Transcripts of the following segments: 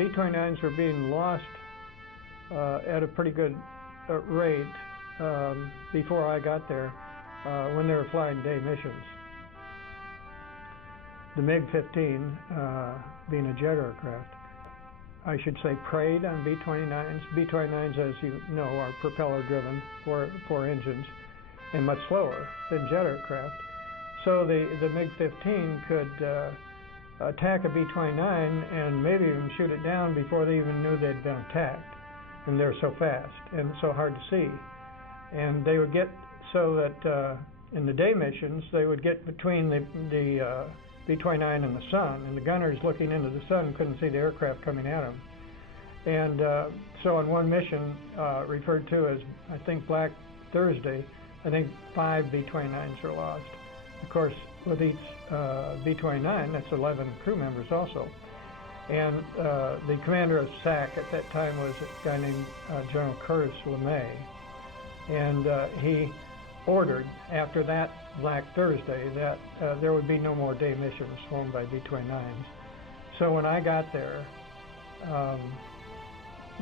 B-29s were being lost at a pretty good rate before I got there when they were flying day missions. The MiG-15, being a jet aircraft, I should say preyed on B-29s. B-29s, as you know, are propeller-driven, four engines, and much slower than jet aircraft. So the MiG-15 could attack a B-29 and maybe even shoot it down before they even knew they'd been attacked. And they're so fast and so hard to see. And they would get so that in the day missions, they would get between the B-29 and the sun, and the gunners looking into the sun couldn't see the aircraft coming at them. And so on one mission, referred to as, I think, Black Thursday, I think 5 B-29s were lost. Of course, with each B-29, that's 11 crew members also. And the commander of SAC at that time was a guy named General Curtis LeMay. And he ordered, after that Black Thursday, that there would be no more day missions flown by B-29s. So when I got there,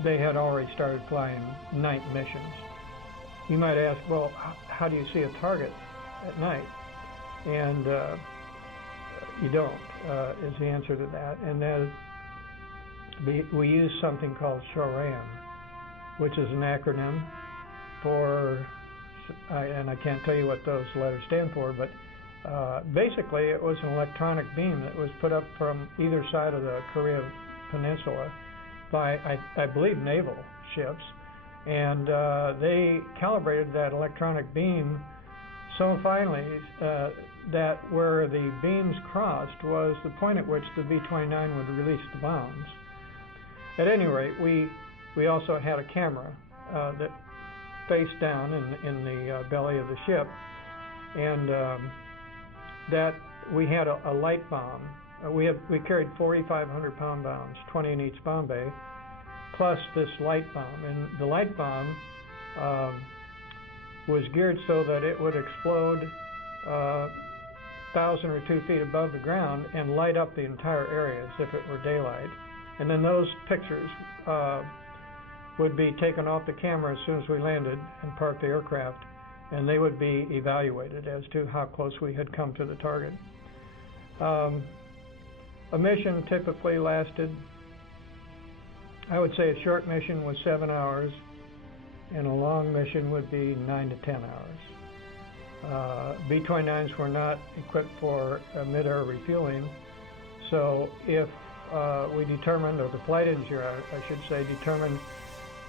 they had already started flying night missions. You might ask, well, how do you see a target at night? And you don't, is the answer to that. And then we use something called SHORAM, which is an acronym for, and I can't tell you what those letters stand for, but basically it was an electronic beam that was put up from either side of the Korea Peninsula by, I believe, naval ships. And they calibrated that electronic beam so finely that where the beams crossed was the point at which the B-29 would release the bombs. At any rate, we also had a camera that faced down in the belly of the ship, and that we had a light bomb. We carried 4,500 pound bombs, 20 in each bomb bay, plus this light bomb. And the light bomb was geared so that it would explode 1,000 or 2 feet above the ground and light up the entire area as if it were daylight. And then those pictures would be taken off the camera as soon as we landed and parked the aircraft, and they would be evaluated as to how close we had come to the target. A mission typically lasted, I would say a short mission was 7 hours, and a long mission would be 9 to 10 hours. B-29s were not equipped for mid-air refueling, so if we determined, or the flight engineer, I should say, determined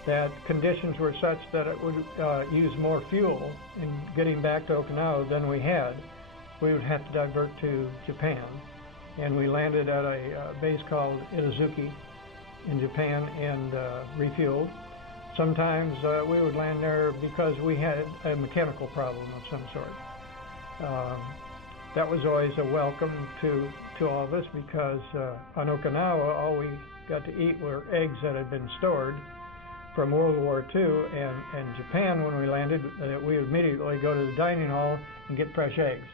that conditions were such that it would use more fuel in getting back to Okinawa than we had, we would have to divert to Japan. And we landed at a base called Itazuki in Japan and refueled. Sometimes we would land there because we had a mechanical problem of some sort. That was always a welcome to all of us, because on Okinawa all we got to eat were eggs that had been stored from World War II, and Japan, when we landed, we would immediately go to the dining hall and get fresh eggs.